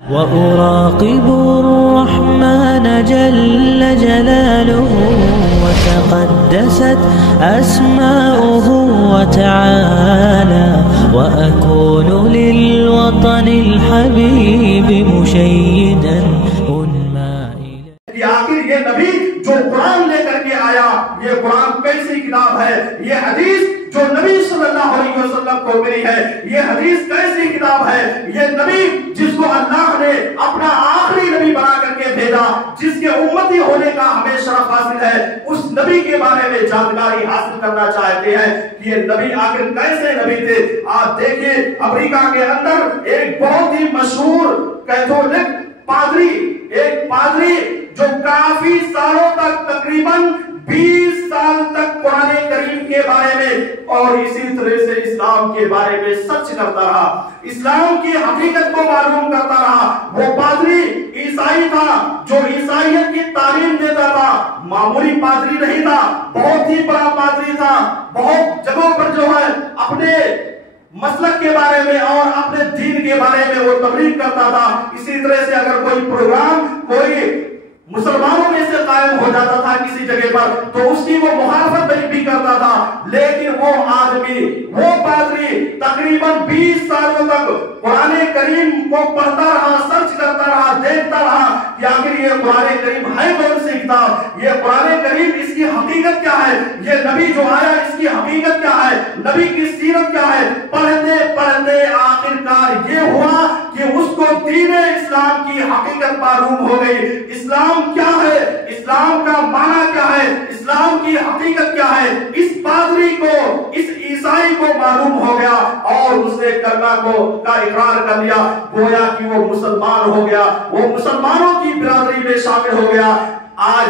وأراقب الرحمن جل جلاله وتقدست أسماؤه وتعالى وأكون للوطن الحبيب مشيدا أنمى کہ آخر یہ نبی جو قرآن لے کر کے آیا، یہ قرآن کیسی کتاب ہے؟ یہ حدیث جو نبی صلی اللہ علیہ وسلم کو ملی ہے، یہ حدیث کیسی کتاب ہے؟ یہ نبی جس کو اللہ نے اپنا آخری نبی بنا کر کے بھیجا، جس کے امتی ہونے کا ہمیں شرف حاصل ہے، اس نبی کے بارے میں جانکاری حاصل کرنا چاہتے ہیں کہ یہ نبی آخر کیسے نبی تھے۔ آپ دیکھیں امریکہ کے اندر ایک بہت ہی مشہور کیتھولک پادری، ایک پادری جو کافی سالوں تک تقریباً 20 سال تک قرآن کریم کے بارے میں اور اسی طرح سے اسلام کے بارے میں سچ کرتا رہا، اسلام کی حقیقت کو معلوم کرتا رہا۔ وہ پادری عیسائی تھا جو عیسائیت کی تعلیم دیتا تھا، معمولی پادری نہیں تھا، بہت ہی بڑا پادری تھا۔ بہت جگہوں پر جو ہے اپنے مسلک کے بارے میں اور اپنے دین کے بارے میں وہ تبلیغ کرتا تھا۔ اسی طرح سے اگر کوئی پروگرام کوئی مسلمانوں میں سے قائم ہو جاتا تھا کسی جگہ پر تو اس کی وہ مخالفت بھی کرتا تھا، لیکن وہ آدمی، وہ پادری تقریباً 20 سالوں تک قرآن کریم کو پڑھتا رہا، سرچ کرتا رہا، دیکھتا رہا کہ آخر یہ قرآن کریم ہے کون سی کتاب، یہ قرآن کریم اس کی حقیقت کیا ہے، یہ نبی جو آیا اس کی حقیقت کیا ہے، نبی کی سیرت کیا ہے۔ پڑھتے پڑھتے آخرکار یہ ہوا کہ اس کو دین اسلام کی حقیقت معلوم ہو گئی۔ اسلام کیا ہے، اسلام کا معنی کیا ہے، اسلام کی حقیقت کیا ہے، اس پادری کو، اس عیسائی کو معلوم ہو گیا اور اس نے کلمہ کا اقرار کر لیا، گویا کہ وہ مسلمان ہو گیا، وہ مسلمانوں کی برادری میں شامل ہو گیا۔ آج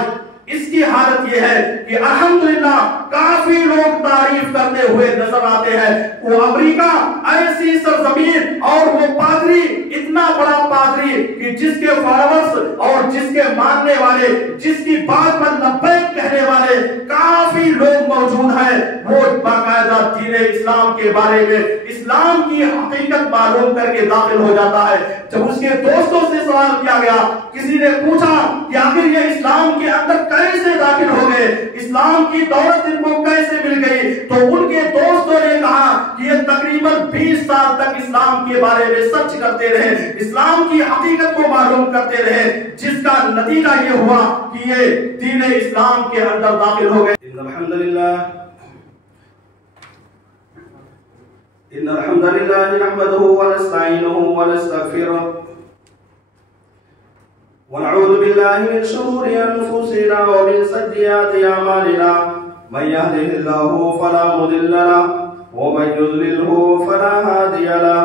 اس کی حالت یہ ہے کہ الحمدللہ کافی لوگ تعریف کرتے ہوئے نظر آتے ہیں۔ وہ امریکہ ایسی سرزمین اور وہ پادری اتنا بڑا پادری کہ جس کے فالوورز اور جس کے ماننے والے، جس کی بات پر لبیک کہنے والے کافی لوگ موجود ہیں، وہ باقاعدہ دین اسلام کے بارے میں اسلام کی حقیقت معلوم کر کے داخل ہو جاتا ہے۔ جب اس کے دوستوں سے سوال کیا گیا، کسی نے پوچھا کہ آخر یہ اسلام کے اندر کیسے داخل ہو گئے، اسلام کی دولت ان کو کیسے مل گئی، تو ان کے دوستوں نے کہا کہ یہ تقریباً 20 سال تک اسلام کے بارے میں سرچ کرتے رہے، اسلام کی حقیقت کو معلوم کرتے رہے، جس کا نتیجہ یہ ہوا کہ یہ دین اسلام کے اندر داخل ہو گئے۔ ان الحمد للہ نحمده ونستعینه ونستغفره ونعوذ بالله من شرور انفسنا ومن سيئات اعمالنا، من يهده الله فلا مضل له ومن يضلله فلا هادي له،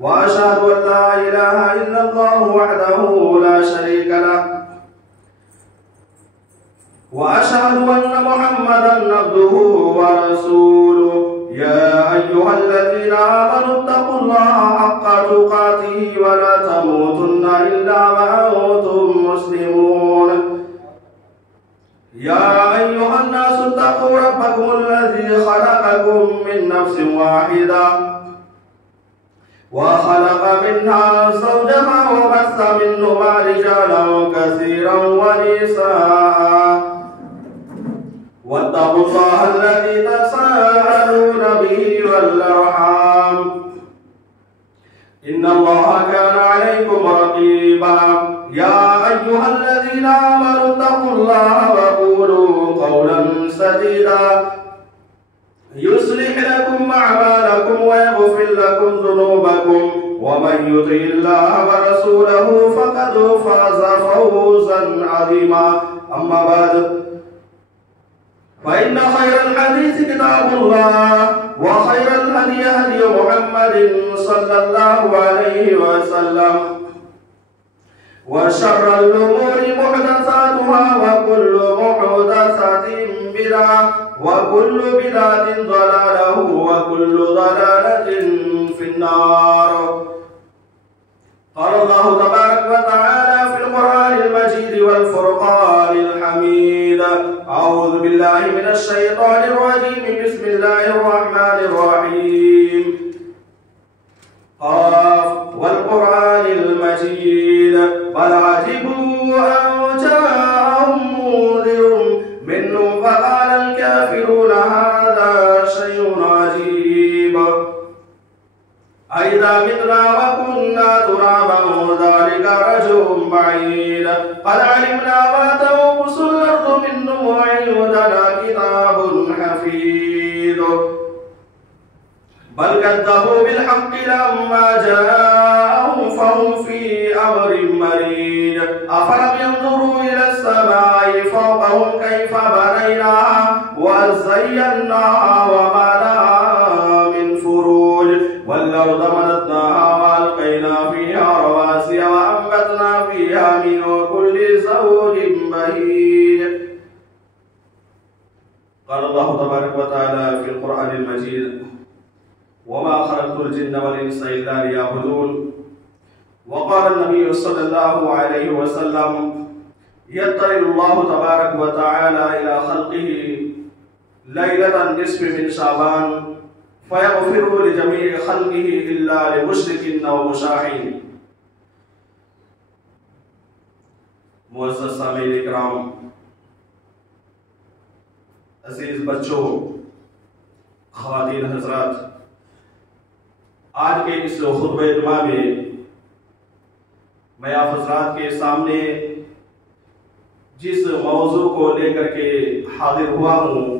واشهد ان لا اله الا الله وحده لا شريك له، واشهد ان محمدا عبده ورسوله۔ يا ايها الذين امنوا اتقوا الله حق تقاته ولا تموتن الا وانتم مسلمون۔ يا ايها الناس اتقوا ربكم الذي خلقكم من نفس واحدة وخلق منها زوجها وبث منهما رجالا كثيرا ونساء، واتقوا الله الذي تساءلون به والأرحام إن الله كان عليكم رقيبا۔ يا أيها الذين آمنوا اتقوا الله وقولوا قولا سديدا يصلح لكم أعمالكم ويغفر لكم ذنوبكم، ومن يطع الله ورسوله فقد فاز فوزا عظيما۔ أما بعد، فإن خير الحديث كتاب الله، وخير الهدي هدي محمد صلى الله عليه وسلم، وشر الأمور محدثاتها، وكل محدثة بدعة، وكل بدعة ضلالة، وكل ضلالة في النار۔ قال الله تبارك وتعالى في القرآن المجيد والفرقان الحميد: أعوذ بالله من الشيطان الرجيم، بسم الله الرحمن الرحيم۔ قاف والقرآن المجيد جديد بل عجبوا أن جاءهم منذر منهم فقال الكافرون هذا شيء عجيب أئذا متنا وكنا ترابا ذلك رجل بعيد قد علمنا ما تنقص الأرض منهم وعندنا كتاب حفيظ بل كذبوا بالحق لما جاءهم فهم في أمر مريد أفلم ينظروا إلى السماء فوقهم كيف بنيناها وزيناها وما لها من فروج والأرض مددناها وألقينا فيها رواسي وأنبتنا فيها من كل زوج بهيج. قال الله تبارك وتعالى في القرآن المجيد وما خلقت الجن والإنس إلا ليعبدون. وقال النبي صلى الله عليه وسلم يطلع الله تبارك وتعالى إلى خلقه ليلة النصف من شعبان فيغفر لجميع خلقه إلا لمشرك أو مشاحن. معزز سامعین کرام، عزیز بچوں، خواتین حضرات، آج کے اس خطبہ جمعہ میں آپ حضرات کے سامنے جس موضوع کو لے کر کے حاضر ہوا ہوں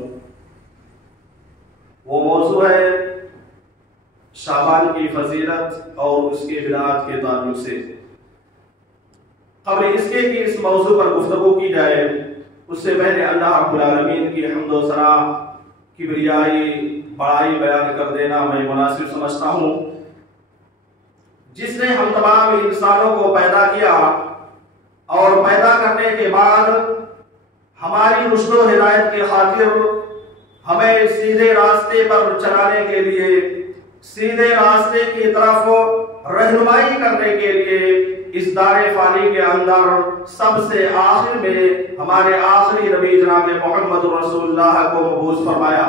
وہ موضوع ہے شعبان کی فضیلت اور اس کے بدعات کے تعلق سے۔ قبل اس کے کہ اس موضوع پر گفتگو کی جائے اس سے پہلے اللہ رب العالمین کی حمد و ثنا، کبریائی، بڑائی بیان کر دینا میں مناسب سمجھتا ہوں، جس نے ہم تمام انسانوں کو پیدا کیا اور پیدا کرنے کے بعد ہماری رشد و ہدایت کی خاطر ہمیں سیدھے راستے پر چلانے کے لیے، سیدھے راستے کی طرف رہنمائی کرنے کے لیے اس دار فانی کے اندر سب سے آخر میں ہمارے آخری نبی جناب محمد رسول اللہ کو مبعوث فرمایا،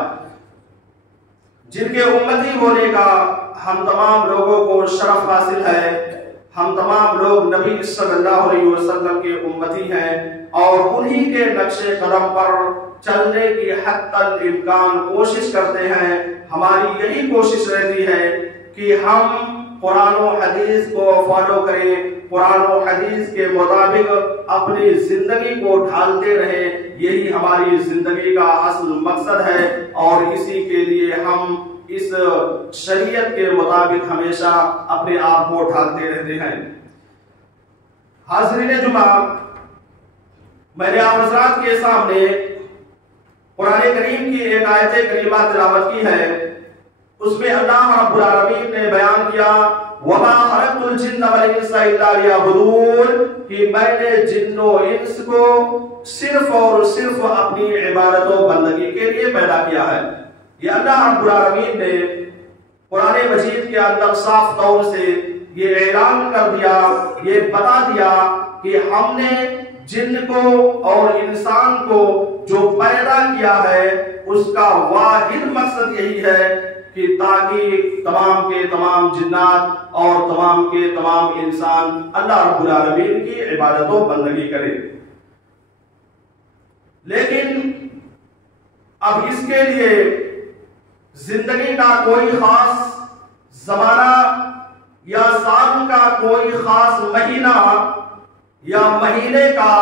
جن کے امتی ہونے کا ہم تمام لوگوں کو شرف حاصل ہے۔ ہم تمام لوگ نبی صلی اللہ علیہ وسلم کے امتی ہیں اور انہی کے نقش قدم پر چلنے کی حتی الامکان کوشش کرتے ہیں۔ ہماری یہی کوشش رہتی ہے کہ ہم قرآن و حدیث کو فالو کریں، قرآن و حدیث کے مطابق اپنی زندگی کو ڈھالتے رہیں۔ یہی ہماری زندگی کا اصل مقصد ہے اور اسی کے لیے ہم اس شریعت کے مطابق ہمیشہ اپنے آپ کو ڈھالتے رہتے ہیں۔ حاضرین جمعہ، میں نے آپ حضرات کے سامنے قرآن کریم کی ایک آیت کریمہ تلاوت کی ہے۔ اس میں اللہ رب العالمین نے بیان کیا وَمَا خَلَقْتُ الْجِنَّ وَالْإِنسَ إِلَّا لِيَعْبُدُونَ، کہ میں نے جن و انس کو صرف اور صرف اپنی عبادت و بندگی کے لیے پیدا کیا ہے۔ یہ اللہ رب العالمین نے قرآن مجید کے اندر صاف طور سے یہ اعلان کر دیا، یہ بتا دیا کہ ہم نے جن کو اور انسان کو جو پیدا کیا ہے اس کا واحد مقصد یہی ہے کہ تاکہ تمام کے تمام جنات اور تمام کے تمام انسان اللہ رب العالمین کی عبادت و بندگی کریں۔ لیکن اب اس کے لیے زندگی کا کوئی خاص زمانہ یا سال کا کوئی خاص مہینہ یا مہینے کا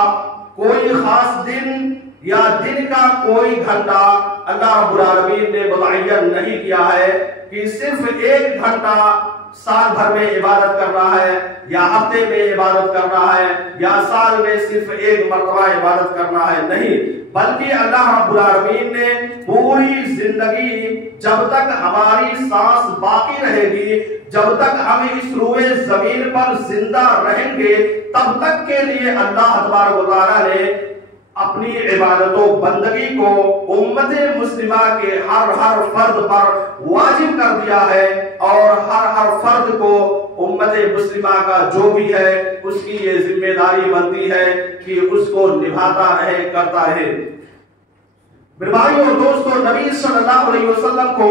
کوئی خاص دن یا دن کا کوئی گھنٹہ اللہ رب العالمین نے متعین نہیں کیا ہے کہ صرف ایک گھنٹہ سال بھر میں عبادت کرنا ہے یا ہفتے میں عبادت کرنا ہے یا سال میں صرف ایک مرتبہ عبادت کرنا ہے، نہیں، بلکہ اللہ رب العالمین نے پوری زندگی جب تک ہماری سانس باقی رہے گی، جب تک ہم اس روئے زمین پر زندہ رہیں گے، تب تک کے لیے اللہ تبارک و تعالیٰ نے اپنی عبادت و بندگی کو امت مسلمہ کے ہر فرد پر واجب کر دیا ہے، اور ہر فرد کو امت مسلمہ کا جو بھی ہے اس کی یہ ذمہ داری بنتی ہے کہ اس کو نبھاتا رہے، کرتا رہے۔ میرے بھائیو اور دوستو، نبی صلی اللہ علیہ وسلم کو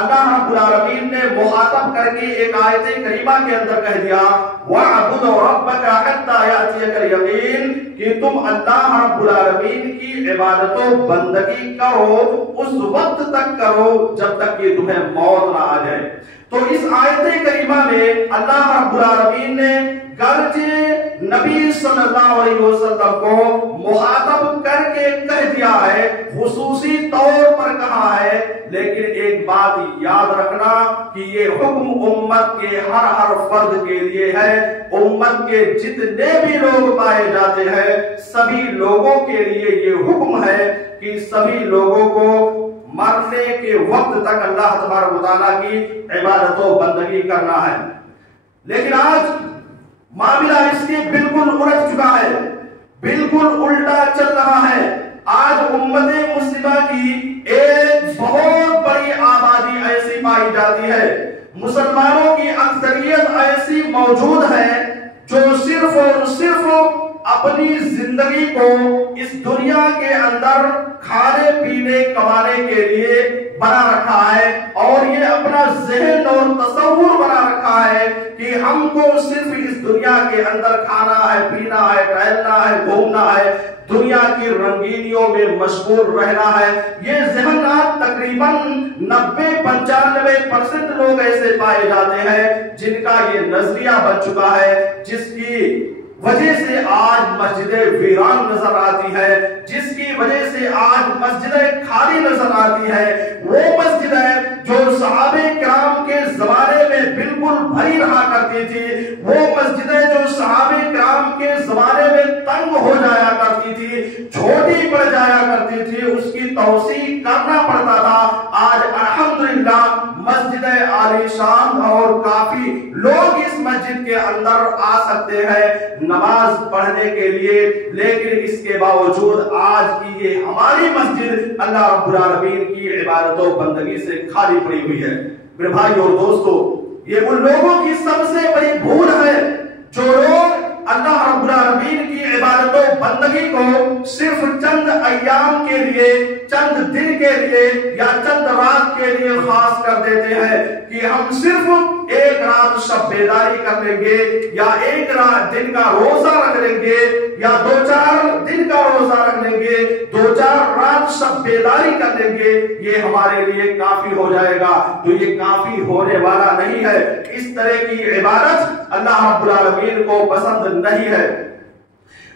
اللہ رب العالمین نے مخاطب کر کے ایک آیت کریمہ کے اندر کہہ دیا وَاعْبُدْ رَبَّكَ حَتَّى يَأْتِيَكَ الْيَقِينُ کہ تم اللہ رب العالمین کی عبادت و بندگی کرو، اس وقت تک کرو جب تک کہ تمہیں موت نہ آ جائے۔ تو اس آیت کریمہ میں اللہ رب العالمین نے گرچہ نبی صلی اللہ علیہ وسلم کو مخاطب کر کے کہہ دیا ہے، خصوصی طور پر کہا ہے، لیکن ایک بات یاد رکھنا کہ یہ حکم امت کے ہر فرد کے لیے ہے۔ امت کے جتنے بھی لوگ پائے جاتے ہیں سبھی لوگوں کے لیے یہ حکم ہے کہ سبھی لوگوں کو مرنے کے وقت تک اللہ تبارک و تعالیٰ کی عبادت و بندگی کرنا ہے۔ لیکن آج معاملہ اس کے بالکل الٹ چکا ہے، بالکل الٹا چل رہا ہے۔ آج امت مسلمہ کی ایک بہت بڑی آبادی ایسی پائی جاتی ہے، مسلمانوں کی اکثریت ایسی موجود ہے جو صرف اور صرف اپنی زندگی کو اس دنیا کے اندر کھانے پینے کمانے کے لیے بنا رکھا ہے، اور یہ اپنا ذہن اور تصور بنا رکھا ہے کہ ہم کو صرف اس دنیا کے اندر کھانا ہے، پینا ہے، ٹہلنا ہے، گھومنا ہے، دنیا کی رنگینیوں میں مشغول رہنا ہے۔ یہ ذہنات تقریباً 90-95% لوگ ایسے پائے جاتے ہیں جن کا یہ نظریہ بن چکا ہے، جس کی وجہ سے آج مسجدیں ویران نظر آتی ہے، جس کی وجہ سے آج مسجدیں خالی نظر آتی ہے۔ وہ مسجدیں جو صحابہ کرام کے زمانے میں بالکل بھری رہا کرتی تھی، وہ مسجدیں جو صحابہ کرام کے زمانے میں تنگ ہو جایا کرتی تھی، چھوٹی پڑ جایا کرتی تھی، اس کی توسیع کرنا پڑتا تھا، آج الحمدللہ مسجدیں عالی شان اور کافی لوگ اس مسجد کے اندر آ سکتے ہیں نماز پڑھنے کے لیے، لیکن اس کے باوجود آج کی یہ ہماری مسجد اللہ رب العالمین کی عبادت و بندگی سے خالی پڑی ہوئی ہے۔ میرے بھائی اور دوستو، یہ ان لوگوں کی سب سے بڑی بھول ہے جو لوگ اللہ رب العالمین کی عبادت و بندگی کو صرف چند ایام کے لیے، چند دن کے لیے یا چند رات کے لیے خاص کر دیتے ہیں کہ ہم صرف ایک رات شب بیداری کر لیں گے، یا ایک رات دن کا روزہ رکھ لیں گے، یا 2-4 دن کا روزہ رکھ لیں گے، 2-4 رات شب بیداری کر لیں گے، یہ ہمارے لیے کافی ہو جائے گا۔ تو یہ کافی ہونے والا نہیں ہے۔ اس طرح کی عبادت اللہ رب العالمین کو پسند نہیں ہے۔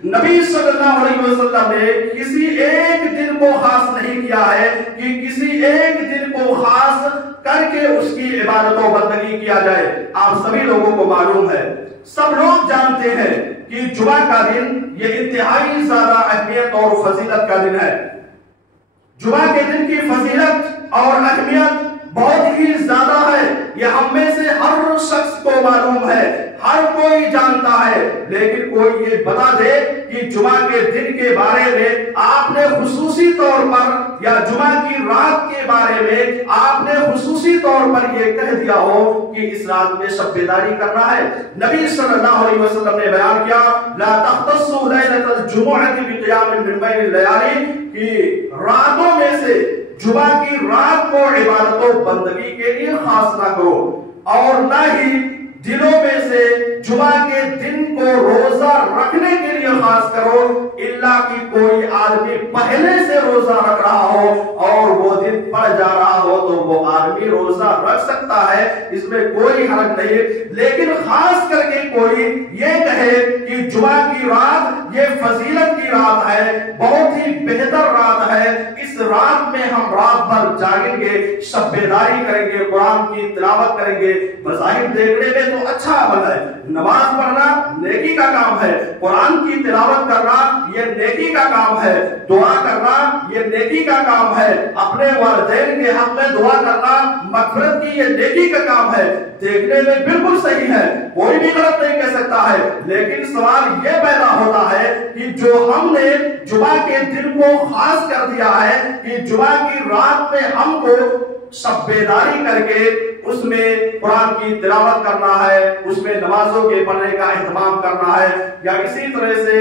نبی صلی اللہ علیہ وسلم نے کسی ایک دن کو خاص نہیں کیا ہے کہ کسی ایک دن کو خاص کر کے اس کی عبادت و بندگی کیا جائے۔ آپ سبھی لوگوں کو معلوم ہے، سب لوگ جانتے ہیں کہ جمعہ کا دن یہ انتہائی زیادہ اہمیت اور فضیلت کا دن ہے۔ جمعہ کے دن کی فضیلت اور اہمیت بہت ہی زیادہ ہے، یہ ہم میں سے ہر شخص کو معلوم ہے، ہر کوئی جانتا ہے، لیکن کوئی یہ بتا دے کہ جمعہ کے دن کے بارے میں آپ نے خصوصی طور پر، یا جمعہ کی رات کے بارے میں آپ نے خصوصی طور پر یہ کہہ دیا ہو کہ اس رات میں شب بیداری کرنا ہے۔ نبی صلی اللہ علیہ وسلم نے بیان کیا لا تختصوا لیلۃ الجمعۃ بقیام من بین اللیالی، کہ راتوں میں سے جمعہ کی رات کو عبادت و بندگی کے لیے خاص نہ کرو، اور نہ ہی دنوں میں سے جمعہ کے دن کو روزہ رکھنے کے لیے خاص کرو، الا کہ کوئی آدمی پہلے سے روزہ رکھ رہا ہو اور وہ دن پڑ جا رہا ہو تو وہ آدمی روزہ رکھ سکتا ہے، اس میں کوئی حرج نہیں۔ لیکن خاص کر کے کوئی یہ کہے کہ جمعہ کی رات یہ فضیلت کی رات ہے، بہت ہی بہتر رات ہے، اس رات میں ہم رات بھر جاگیں گے، شب بیداری کریں گے، قرآن کی تلاوت کریں گے، بظاہر دیکھنے میں تو اچھا عمل ہے، نماز پڑھنا نیکی کا کام ہے، قرآن کی تلاوت کرنا یہ نیکی کا کام ہے، دعا کرنا یہ نیکی کا کام ہے، اپنے والدین کے حق میں دعا کرنا مغفرت کی یہ نیکی کا کام ہے، دیکھنے میں بالکل صحیح ہے، کوئی بھی غلط نہیں کہہ سکتا ہے۔ لیکن سوال یہ پیدا ہوتا ہے کہ جو ہم نے جمعہ کے دن کو خاص کر دیا ہے کہ جمعہ کی رات میں ہم کو شب بیداری کر کے اس میں قرآن کی تلاوت کرنا ہے، اس میں نمازوں کے پڑھنے کا اہتمام کرنا ہے، یا اسی طرح سے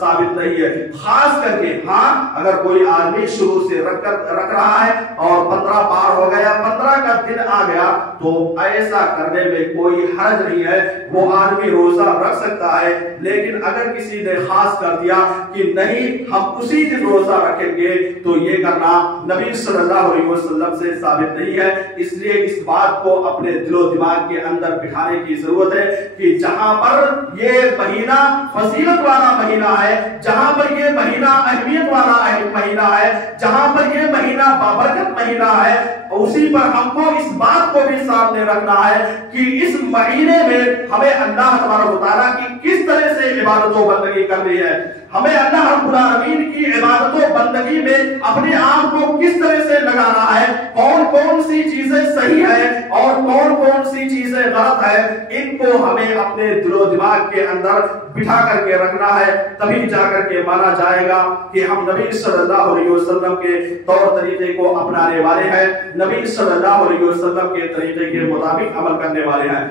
ثابت نہیں ہے. خاص کر کے ہاں اگر کوئی آدمی شروع سے رکھ رہا ہے اور 15 پار ہو گیا, 15 کا دن آ گیا, تو ایسا کرنے میں کوئی حرج نہیں ہے, وہ آدمی روزہ رکھ سکتا ہے. لیکن اگر کسی نے خاص کر دیا کہ نہیں ہم اسی دن روزہ رکھیں گے, تو یہ کرنا نبی صلی اللہ علیہ وسلم سے ثابت نہیں ہے. اس لیے اس بات کو اپنے دل و دماغ کے اندر بٹھانے کی ضرورت ہے کہ جہاں پر یہ مہینہ فضیلت والا مہینہ ہے, جہاں پر یہ مہینہ اہمیت والا مہینہ ہے, جہاں پر یہ مہینہ بابرکت مہینہ ہے, اسی پر ہم کو اس بات کو بھی سامنے رکھنا ہے کہ اس مہینے میں ہمیں اللہ تبارک و تعالیٰ کی کس طرح سے عبادت و بندگی کرنی ہے, ہمیں اللہ رب العالمین کی عبادت و بندگی میں اپنے آپ کو کس طرح سے لگانا ہے, کون کون سی چیزیں صحیح ہیں اور کون کون سی چیزیں غلط ہیں, ان کو ہمیں اپنے دل و دماغ کے اندر بٹھا کر کے رکھنا ہے. تبھی جا کر کے مانا جائے گا کہ ہم نبی صلی اللہ علیہ وسلم کے طور طریقے کو اپنانے والے ہیں, نبی صلی اللہ علیہ وسلم کے طریقے کے مطابق عمل کرنے والے ہیں.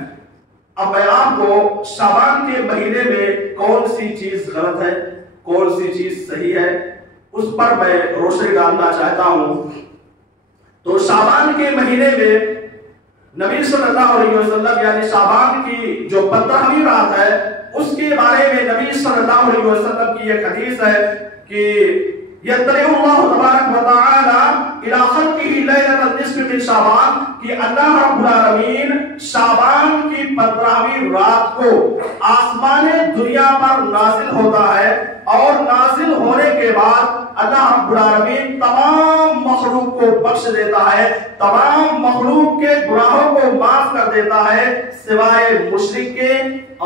اب میں آپ کو شعبان کے مہینے میں کون سی چیز غلط ہے, کون سی چیز صحیح ہے, اس پر میں روشنی ڈالنا چاہتا ہوں. تو شعبان کے مہینے میں نبی صلی اللہ علیہ وسلم یعنی شعبان کی جو 15ویں رات ہے اس کے بارے میں نبی صلی اللہ علیہ وسلم کی ایک حدیث ہے کہ یطلع اللہ تبارک و تعالی الی خلقہ لیلۃ النصف من شعبان, کہ اللہ رب العالمین شعبان کی 15ویں رات کو آسمان دنیا پر نازل ہوتا ہے, اور نازل ہونے کے بعد اللہ رب العالمین تمام مخلوق کو بخش دیتا ہے, تمام مخلوق کے گناہوں کو معاف کر دیتا ہے سوائے مشرک کے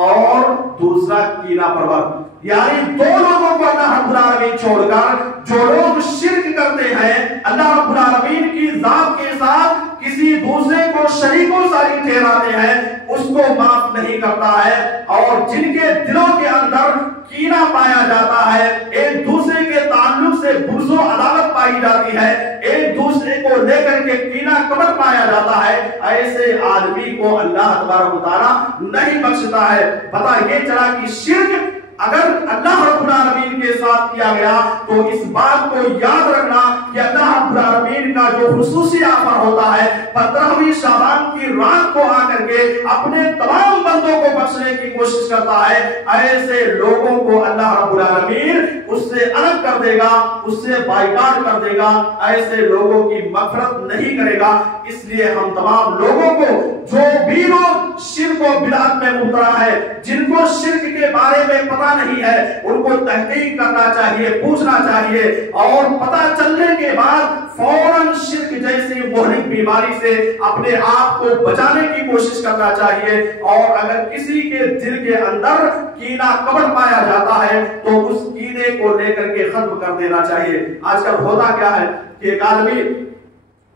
اور دوسرا کینہ پرور. یعنی دو لوگوں کو اللہ رب العالمین چھوڑ کر جو لوگ شرک کرتے ہیں, اللہ رب العالمین کی ذات کے ساتھ کسی دوسرے کو شریک و شریک ٹھہراتے ہیں, اس کو معاف نہیں کرتا ہے. اور جن کے دلوں کے اندر کینہ پایا جاتا ہے, ایک دوسرے کے تعلق سے بغض و عداوت پائی جاتی ہے, ایک دوسرے کو لے کر کے کینہ کبر پایا جاتا ہے, ایسے آدمی کو اللہ تبارک و تعالیٰ نہیں بخشتا ہے. پتہ یہ چلا کہ شرک اگر اللہ رب العالمین کے ساتھ کیا گیا تو اس بات کو یاد رکھنا کہ اللہ رب العالمین کا جو خصوصی آفر ہوتا ہے 15ویں شعبان کی رات کو آ کر کے اپنے تمام بندوں کو بخشنے کی کوشش کرتا ہے, ایسے لوگوں کو اللہ رب العالمین اس سے الگ کر دے گا, اس سے بائیکاٹ کر دے گا, ایسے لوگوں کی مغفرت نہیں کرے گا. اس لیے ہم تمام لوگوں کو جو بھی لوگ شرک و بدعت میں مبتلا ہے, جن کو شرک کے بارے میں پتہ نہیں ہے, ان کو تحقیق کرنا چاہیے, پوچھنا چاہیے, اور پتہ چلنے کے بعد فوراً شرک جیسی مہلک بیماری سے اپنے آپ کو بچانے کی کوشش کرنا چاہیے. اور اگر کسی کے دل کے اندر کینہ کبر پایا جاتا ہے تو اس کینے کو لے کر کے ختم کر دینا چاہیے. آج کل ہوتا کیا ہے کہ ایک آدمی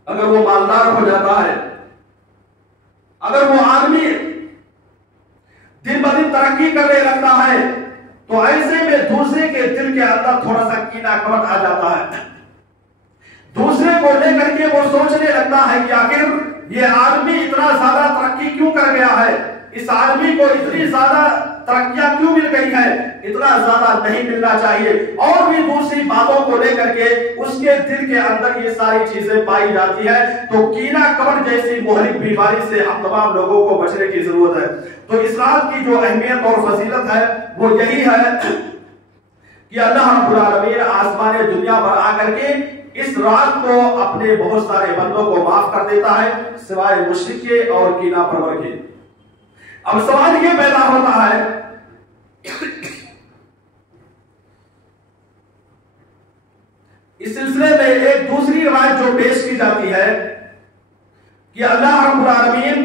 اگر وہ مالدار ہو جاتا ہے, اگر وہ آدمی دن بدن ترقی کرنے لگتا ہے, تو ایسے میں دوسرے کے دل کے اندر تھوڑا سا کینہ کبر آ جاتا ہے. دوسرے کو لے کر کے وہ سوچنے لگتا ہے کہ آخر یہ آدمی اتنا زیادہ ترقی کیوں کر گیا ہے, اس آدمی کو اتنی زیادہ ترقیاں کیوں مل گئی ہے, اتنا زیادہ نہیں ملنا چاہیے, اور بھی دوسری باتوں کو لے کر کے اس کے دل کے اندر یہ ساری چیزیں پائی جاتی ہے. تو کینہ کبر جیسی مہلک بیماری سے ہم تمام لوگوں کو بچنے کی ضرورت ہے. تو اس رات کی جو اہمیت اور فضیلت ہے وہ یہی ہے کہ اللہ رب العالمین آسمان دنیا پر آ کر کے اس رات کو اپنے بہت سارے بندوں کو معاف کر دیتا ہے سوائے مشرک کے اور کینہ پرور کے. اب سوال یہ پیدا ہوتا ہے اس سلسلے میں ایک دوسری روایت جو پیش کی جاتی ہے کہ اللہ رب العالمین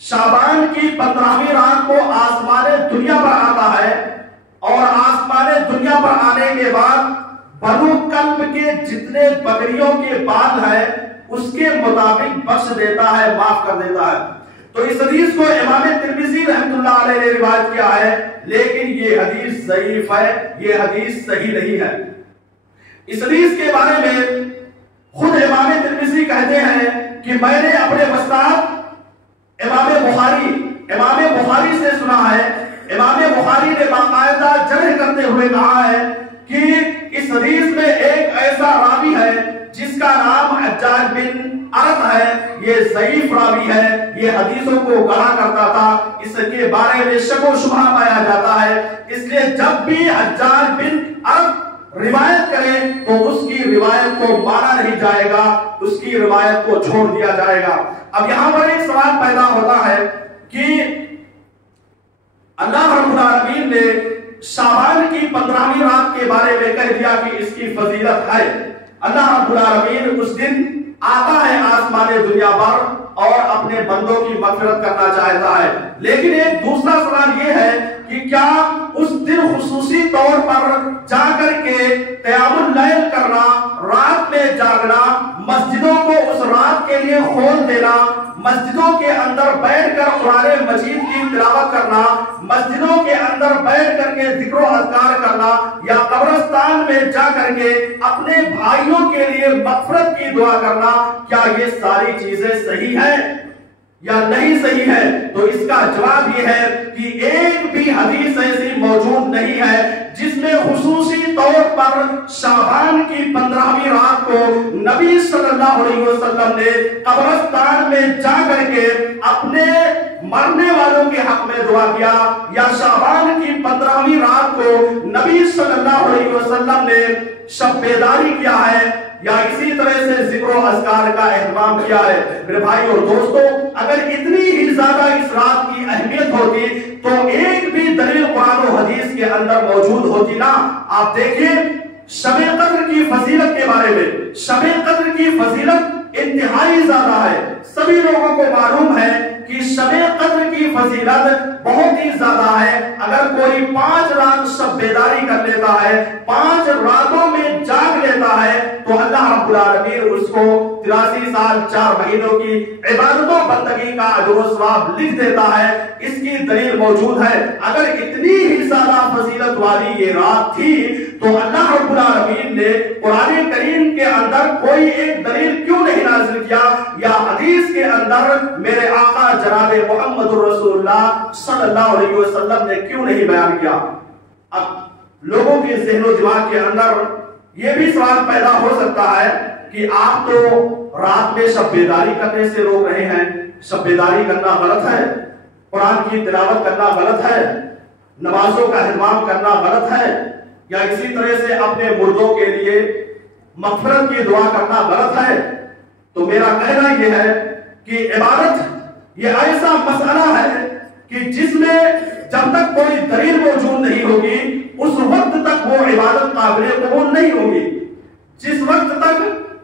شعبان کی 15ویں رات کو آسمان دنیا پر آتا ہے, اور آسمان دنیا پر آنے کے بعد بنو کلب کے جتنے بکریوں کے بال ہیں اس کے مطابق بخش دیتا ہے, معاف کر دیتا ہے. تو اس حدیث کو امام ترمذی رحمۃ اللہ علیہ نے روایت کیا ہے, لیکن یہ حدیث ضعیف ہے, یہ حدیث صحیح نہیں ہے. اس حدیث کے بارے میں خود امام ترمذی کہتے ہیں کہ میں نے اپنے استاد امام بخاری سے سنا ہے. امام بخاری نے باقاعدہ جرح کرتے ہوئے کہا ہے کہ اس حدیث میں ایک ایسا راوی ہے جس کا نام حجاج بن ارط ہے، یہ ضعیف راوی ہے، یہ حدیثوں کو گڑا کرتا تھا، اس کے بارے میں شک و شبہ پایا جاتا ہے، اس لیے جب بھی حجاج بن ارط روایت کرے تو اس کی روایت کو مانا نہیں جائے گا، اس کی روایت کو چھوڑ دیا جائے گا۔ اب یہاں پر ایک سوال پیدا ہوتا ہے کہ اللہ رب العالمین نے شعبان کی 15ویں رات کے بارے میں کہہ دیا کہ اس کی فضیلت ہے۔ اللہ رب العالمین اس دن آتا ہے آسمان دنیا پر اور اپنے بندوں کی مغفرت کرنا چاہتا ہے، لیکن ایک دوسرا سوال یہ ہے کہ کیا اس دن خصوصی طور پر جا کر کے قیام اللیل کرنا، رات میں جاگنا، مسجدوں کو اس رات کے لیے کھول دینا، مسجدوں کے اندر بیٹھ کر قرآن مجید کی تلاوت کرنا، مسجدوں کے اندر بیٹھ کر کے ذکر و اذکار کرنا، یا قبرستان میں جا کر کے اپنے بھائیوں کے لیے مغفرت کی دعا کرنا، کیا یہ ساری چیزیں صحیح ہیں یا نہیں صحیح ہے؟ تو اس کا جواب یہ ہے کہ ایک بھی حدیث ایسی موجود نہیں ہے جس میں خصوصی طور پر شعبان کی 15ویں رات کو نبی صلی اللہ علیہ وسلم نے قبرستان میں جا کر کے اپنے مرنے والوں کے حق میں دعا کیا، یا شعبان کی 15ویں رات کو نبی صلی اللہ علیہ وسلم نے شب بیداری کیا ہے، یا اسی طرح سے ذکر و اذکار کا اہتمام کیا ہے۔ میرے بھائی اور دوستو، اگر اتنی ہی زیادہ اس رات کی اہمیت ہوتی تو ایک بھی دلیل قرآن و حدیث کے اندر موجود ہوتی نا۔ آپ دیکھیں شب قدر کی فضیلت کے بارے میں، شب قدر کی فضیلت انتہائی زیادہ ہے۔ سبھی لوگوں کو معلوم ہے کہ شب قدر کی فضیلت بہت ہی زیادہ ہے۔ اگر کوئی 5 رات شب بیداری کر لیتا ہے، 5 راتوں میں جاگ لیتا ہے، تو اللہ رب العالمین اس کو 83 سال 4 مہینوں کی عبادت و بندگی کا اجر و ثواب لکھ دیتا ہے۔ اس کی دلیل موجود ہے۔ اگر اتنی ہی زیادہ فضیلت والی یہ رات تھی تو اللہ رب العالمین نے قرآن کریم کے اندر کوئی ایک دلیل کیوں نہیں نازل کیا، یا حدیث کے اندر میرے آقا جناب محمد رسول اللہ صلی اللہ علیہ وسلم نے کیوں نہیں بیان کیا؟ اب لوگوں کے ذہن و دماغ کے اندر یہ بھی سوال پیدا ہو سکتا ہے کہ آپ تو رات میں شب بیداری کرنے سے روک رہے ہیں، شب بیداری کرنا غلط ہے، قرآن کی تلاوت کرنا غلط ہے، نمازوں کا اہتمام کرنا غلط ہے، یا اسی طرح سے اپنے مردوں کے لیے مغفرت کی دعا کرنا غلط ہے۔ تو میرا کہنا یہ ہے کہ عبادت یہ ایسا مسئلہ ہے کہ جس میں جب تک کوئی دلیل موجود نہیں ہوگی اس وقت تک وہ عبادت قابل قبول نہیں ہوگی۔ جس وقت تک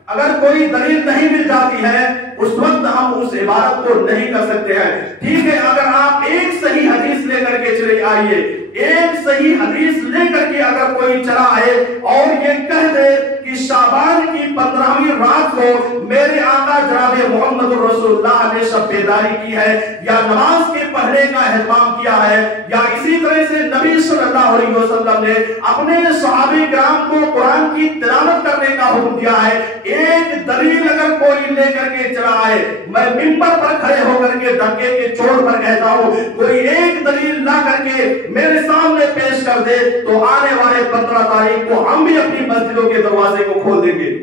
اگر کوئی دلیل نہیں مل جاتی ہے اس وقت ہم اس عبادت کو نہیں کر سکتے ہیں۔ ٹھیک ہے، اگر آپ ایک صحیح حدیث لے کر کے چلے آئیے، ایک صحیح حدیث لے کر کے اگر کوئی چلا آئے اور یہ کہہ دے کہ شعبان کی 15ویں رات کو میرے آقا جناب محمد رسول اللہ نے شب بیداری کی ہے، یا نماز کے پڑھنے کا اہتمام کیا ہے، یا اسی طرح سے نبی صلی اللہ علیہ وسلم نے اپنے صحابہ کرام کو قرآن کی تلاوت کرنے کا حکم دیا ہے، ایک دلیل اگر کوئی لے کر کے چلا آئے، میں ممبر پر کھڑے ہو کر کے دھکے کے چوٹ پر کہتا ہوں، کوئی ایک دلیل لا کر کے میرے سامنے پیش کر دے تو آنے والے 15 تاریخ کو ہم بھی اپنی مسجدوں کے دروازے کو کھول دیں گے۔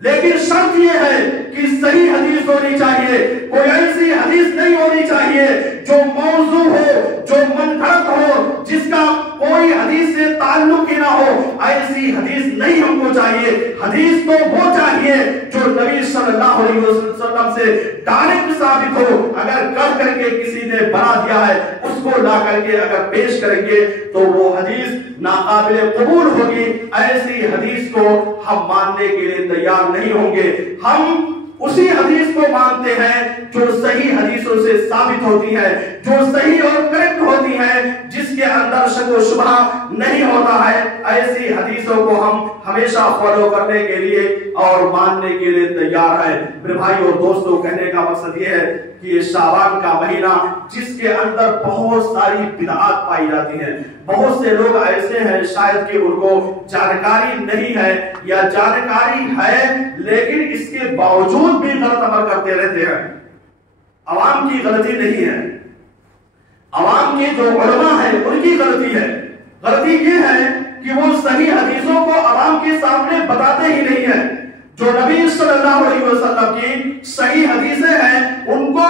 لیکن شرط یہ ہے کہ صحیح حدیث ہونی چاہیے، کوئی ایسی حدیث نہیں ہونی چاہیے جو موضوع ہو، جو منگھڑت ہو، جس کا کوئی حدیث سے تعلق ہی نہ ہو۔ ایسی حدیث نہیں ہم کو چاہیے۔ حدیث تو وہ چاہیے جو نبی صلی اللہ علیہ وسلم سے ڈائریکٹ ثابت ہو۔ اگر کر کر کے کسی نے بنا دیا ہے اس کو لا کر کے اگر پیش کریں گے تو وہ حدیث ناقابل قبول ہوگی۔ ایسی حدیث کو ہم ماننے کے لیے تیار نہیں ہوں گے۔ ہم اسی حدیث کو مانتے ہیں جو صحیح حدیثوں سے ثابت ہوتی ہے، جو صحیح اور کریکٹ ہوتی ہے، جس کے اندر شک و شبہ نہیں ہوتا ہے۔ ایسی حدیثوں کو ہم ہمیشہ فالو کرنے کے لیے اور ماننے کے لیے تیار ہیں۔ میرے بھائی اور دوستوں، کہنے کا مقصد یہ ہے کہ یہ شعبان کا مہینہ جس کے اندر بہت ساری بدعات پائی جاتی ہیں، بہت سے لوگ ایسے ہیں شاید کہ ان کو جانکاری نہیں ہے یا جانکاری ہے لیکن اس کے باوجود بھی غلط عمل کرتے رہتے ہیں۔ عوام کی غلطی نہیں ہے، عوام کے جو علماء ہیں ان کی غلطی ہے. غلطی یہ ہے کہ وہ صحیح حدیثوں کو عوام کے سامنے بتاتے ہی نہیں ہیں. جو نبی صلی اللہ علیہ وسلم کی صحیح حدیثیں ہیں ان کو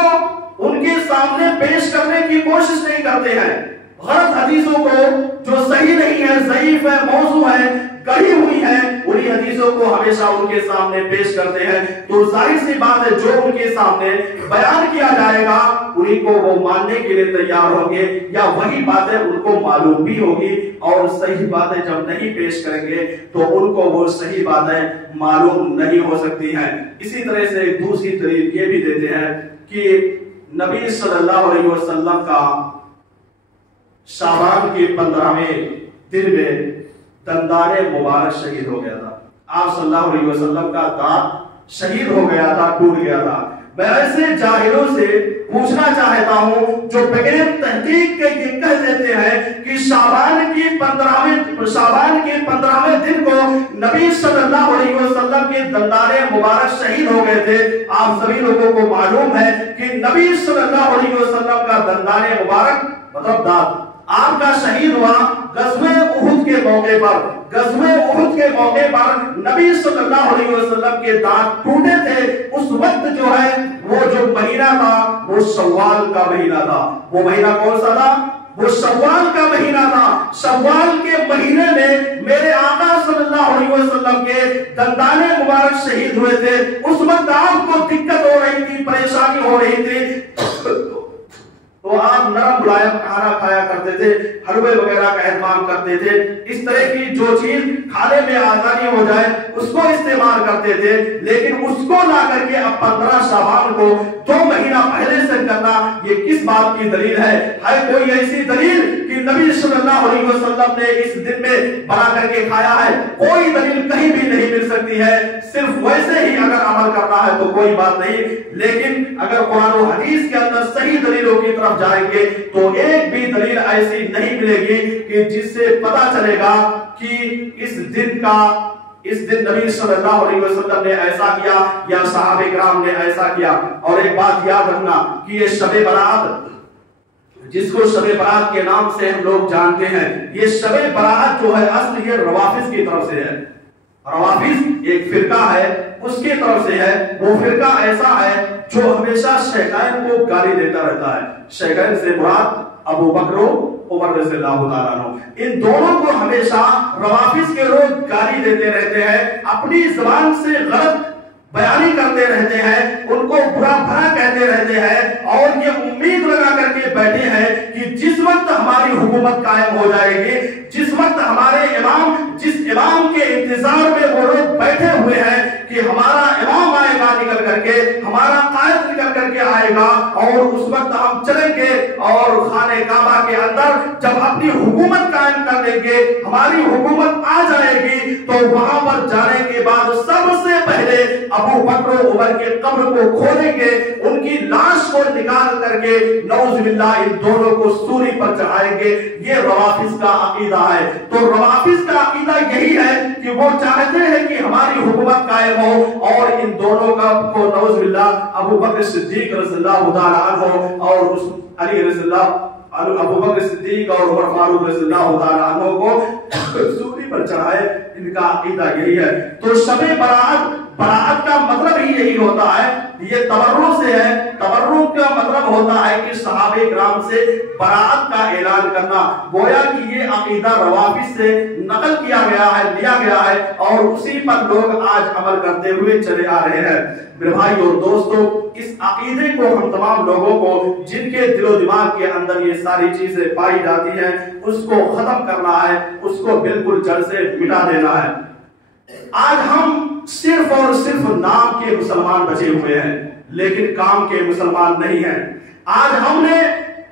ان کے سامنے پیش کرنے کی کوشش نہیں کرتے ہیں. غلط حدیثوں کو جو صحیح نہیں ہے، ضعیف ہے، موضوع ہے، گڑھی ہوئی ہے، انہی حدیثوں کو ہمیشہ ان کے سامنے پیش کرتے ہیں. تو ظاہر سی بات ہے جو ان کے سامنے بیان کیا جائے گا انہی کو وہ ماننے کے لیے تیار ہوں گے، یا وہی باتیں ان کو معلوم بھی ہوگی. اور صحیح باتیں جب نہیں پیش کریں گے تو ان کو وہ صحیح باتیں معلوم نہیں ہو سکتی ہیں. اسی طرح سے ایک دوسری دلیل یہ بھی دیتے ہیں کہ نبی صلی اللہ علیہ وسلم کا شعبان کے 15ویں دن میں دندان مبارک شہید ہو گیا تھا. آپ صلی اللہ علیہ وسلم کا دانت شہید ہو گیا تھا، ٹوٹ گیا تھا. میں ایسے جاہلوں سے پوچھنا چاہتا ہوں جو بغیر تحقیق کے یہ کہہ دیتے ہیں کہ شعبان کے 15ویں دن کو نبی صلی اللہ علیہ وسلم کے دندان مبارک شہید ہو گئے تھے. آپ سبھی لوگوں کو معلوم ہے کہ نبی صلی اللہ علیہ وسلم کا دندان مبارک مطلب دانت آپ کا شہید ہوا غزوہ احد کے موقع پر. غزوہ احد کے موقع پر نبی صلی اللہ علیہ وسلم کے دانت ٹوٹے تھے. اس وقت جو ہے وہ جو مہینہ تھا وہ شوال کا مہینہ تھا. وہ مہینہ کون سا تھا؟ وہ شوال کا مہینہ تھا. شوال کے مہینے میں میرے آقا صلی اللہ علیہ وسلم کے دندان مبارک شہید ہوئے تھے. اس وقت آپ کو دقت ہو رہی تھی، پریشانی ہو رہی تھی، تو آپ نرم ملائم کھانا کھایا کرتے تھے، حلوے وغیرہ کا اہتمام کرتے تھے. اس طرح کی جو چیز کھانے میں آسانی ہو جائے اس کو استعمال کرتے تھے. لیکن اس کو لا کر کے اب 15 شعبان کو 2 مہینہ پہلے سے کرنا یہ کس بات کی دلیل ہے؟ ہے کوئی ایسی دلیل کہ نبی صلی اللہ علیہ وسلم نے اس دن میں بنا کر کے کھایا ہے؟ کوئی دلیل کہیں بھی نہیں مل سکتی ہے. صرف ویسے ہی اگر عمل کرنا ہے تو کوئی بات نہیں، لیکن اگر قرآن و حدیث کے اندر صحیح دلیلوں کی طرف جائیں گے تو ایک بھی دلیل ایسی نہیں ملے گی کہ جس سے پتا چلے گا کہ اس دن نبی صلی اللہ علیہ وسلم نے ایسا کیا یا صحابہ کرام نے ایسا کیا. اور ایک بات یاد رکھنا کہ یہ شب برات، جس کو شب برات کے نام سے ہم لوگ جانتے ہیں، یہ شب برات جو ہے اصل یہ روافض کی طرف سے ہے. روافض ایک فرقہ ہے، اس کی طرف سے ہے. وہ فرقہ ایسا ہے جو ہمیشہ شیخین کو گالی دیتا رہتا ہے. شیخین سے مراد ابو بکر و عمر رضی اللہ تعالیٰ عنہ. ان دونوں کو ہمیشہ روافض کے لوگ گالی دیتے رہتے ہیں، اپنی زبان سے غلط بیانی کرتے رہتے ہیں، ان کو برا بھلا کہتے رہتے ہیں، اور یہ امید لگا کر کے بیٹھے ہیں کہ جس وقت ہماری حکومت قائم ہو جائے گی، جس وقت ہمارے جس امام کے انتظار میں وہ لوگ بیٹھے ہوئے ہیں کہ ہمارا امام آئے گا نکل کر کے، ہمارا قائد نکل کر کے آئے گا، اور اس وقت ہم چلیں گے اور خانہ کعبہ کے اندر جب اپنی حکومت قائم کر لیں گے، ہماری حکومت آ جائے گی، تو وہاں پر جانے کے بعد سب سے پہلے ابو بکر و عمر کے قبر کو کھولیں گے، ان کی لاش کو نکال کر کے نعوذ باللہ ان دونوں کو سولی پر چڑھائیں گے. یہ روافض کا عقیدہ ہے. تو روافض کا عقیدہ یہی ہے کہ وہ چاہتے ہیں کہ ہماری حکومت قائم ہو، اور ان دونوں کا کو نعوذ باللہ ابو بکر صدیق رضی اللہ تعالی عنہ اور علی رضی اللہ ابو بکر صدیق اور عمر فاروق رضی اللہ تعالی عنہ کو سولی پر چڑھائے. ان کا عقیدہ یہی ہے. تو شب برات کا مطلب ہی یہی ہوتا ہے. یہ تبرع سے ہے. تبرع کا مطلب ہوتا ہے کہ صحابہ کرام سے برات کا اعلان کرنا. گویا کہ یہ عقیدہ روافض سے نقل کیا گیا ہے، لیا گیا ہے، اور اسی پر لوگ آج عمل کرتے ہوئے چلے آ رہے ہیں. میرے بھائی اور دوستو، اس عقیدے کو ہم تمام لوگوں کو جن کے دل و دماغ کے اندر یہ ساری چیزیں پائی جاتی ہیں اس کو ختم کرنا ہے، اس کو بالکل جڑ سے مٹا دینا ہے. آج ہم صرف اور صرف نام کے مسلمان بچے ہوئے ہیں، لیکن کام کے مسلمان نہیں ہیں. آج ہم نے